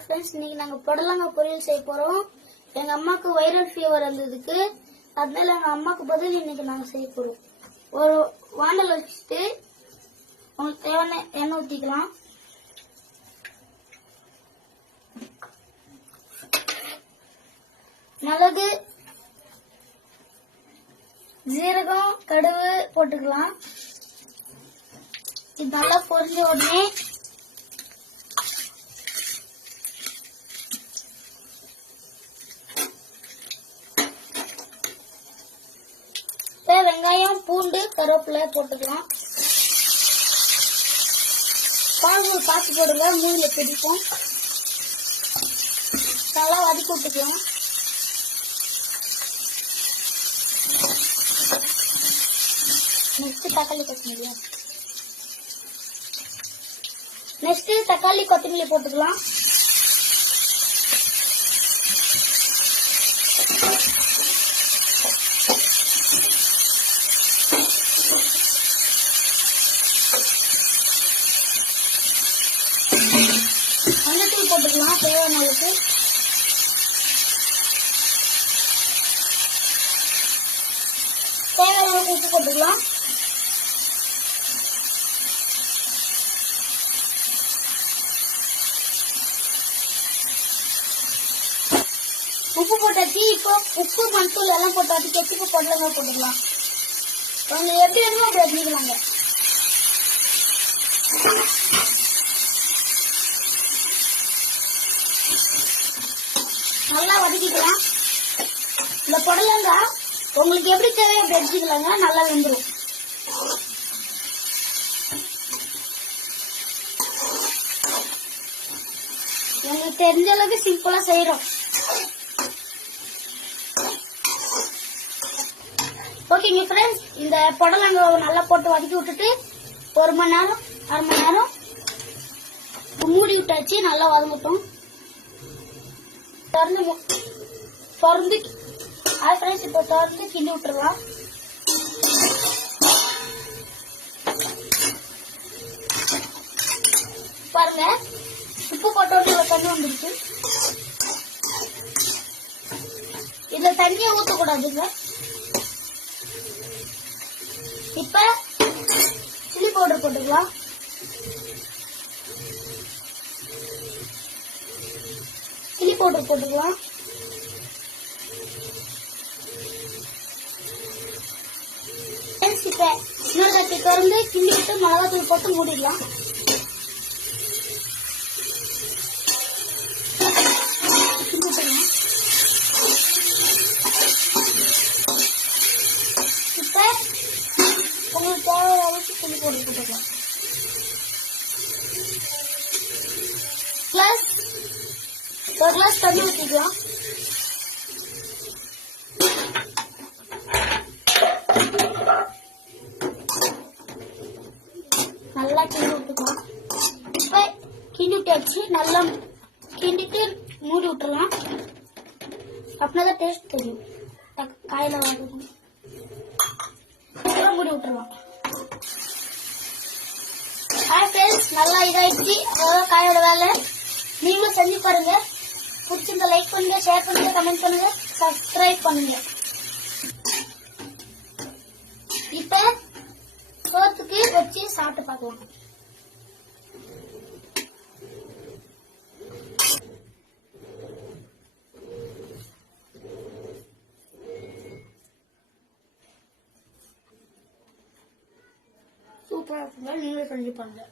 Hi friends, இன்னைக்கு நாங்க புடலங்காய் பொரியல் செய்ய போறோம். எங்க அம்மாக்கு வைரல் ஃபீவர் இருந்ததுக்கு அதனால எங்க அம்மாக்கு பதில் இன்னைக்கு நாங்க செய்ய போறோம். ஒரு வானல் வச்சுட்டு உங்களுக்கு தேவையான எண்ணெய் ஊத்திக்கலாம். மிளகு, ஜீரகம், கடுகு போட்டுக்கலாம். இது நல்லா பொரிஞ்ச உடனே வெங்காயம், பூண்டு, கருவேப்பிலை போட்டுக்கலாம். பால் காய்ச்சி போடுங்க, மூஞ்சில பிடிக்கும். நல்லா வதக்கி விட்டுக்கலாம். நெக்ஸ்ட் தக்காளி கொத்தமல்லி போட்டுக்கலாம். மஞ்சத்தூள் போட்டுக்கலாம் தேவையான அளவுக்கு. தேவையான அளவுக்கு உப்பு போட்டுக்கலாம். உப்பு போட்டாச்சு. இப்போ உப்பு, மஞ்சள் எல்லாம் போட்டாச்சு. கெச்சுப்பு பொடலங்காய் போட்டுக்கலாம். உங்களுக்கு எப்படி வேணுமோ அப்படி வச்சுக்கலாங்க. நல்லா வதக்கிக்கலாம். இந்த புடலங்காய் உங்களுக்கு எப்படி தேவையோ அப்படி வச்சுக்கலாங்க. நல்லா வெந்துடும். உங்களுக்கு தெரிஞ்ச அளவுக்கு சிம்பிளா செய்யறோம். ஓகேங்க ஃப்ரெண்ட்ஸ், இந்த புடலங்காய் நல்லா போட்டு வதக்கி விட்டுட்டு 1 மணி நேரம் 1/2 மணி நேரம் மூடி விட்டாச்சு. நல்லா வதங்கட்டும். திறந்து ஃப்ரெண்ட்ஸ் இப்போ திறந்து கிண்டி விட்டுருலாம். பாருங்க, உப்பு போட்டோன்னு தண்ணி வந்துருச்சு. இதுல தண்ணியை ஊற்றக்கூடாதுங்க. இப்ப சில்லி பவுடர் போட்டுக்கலாம். சில்லி பவுடர் போட்டுக்கலாம். இப்ப இன்னொரு தட்டி திறந்து கிண்டி விட்டு மிளகாத்தூள் போட்டு மூடிடலாம். இப்ப உங்களுக்கு தேவையான அளவுக்கு சில்லி பவுடர் போட்டுக்கலாம். ஒரு கிளாஸ் தண்ணி ஊற்றிக்கலாம். நல்லா கிண்டி விட்டுக்கலாம். இப்ப கிண்டி விட்டாச்சு. நல்லா கிண்டிட்டு மூடி விட்டுறலாம். அப்படின்னாதான் டேஸ்ட் தெரியும். காயில வாங்கணும் மூடி விட்டுறலாம். ஹாய் ஃப்ரெண்ட்ஸ், நல்லா இதாயிடுச்சு. அவ்வளவுதான் காயோட வேலை. நீங்களும் செஞ்சு பாருங்க. பிடிச்சிருந்தா லைக் பண்ணுங்க, ஷேர் பண்ணுங்க, கமெண்ட் பண்ணுங்க, சப்ஸ்கிரைப் பண்ணுங்க. இப்ப சோத்துக்கு வச்சு சாப்பிட்டு பார்க்கலாம். சூப்பரா இருக்குங்க. நீங்களே செஞ்சு பாருங்க.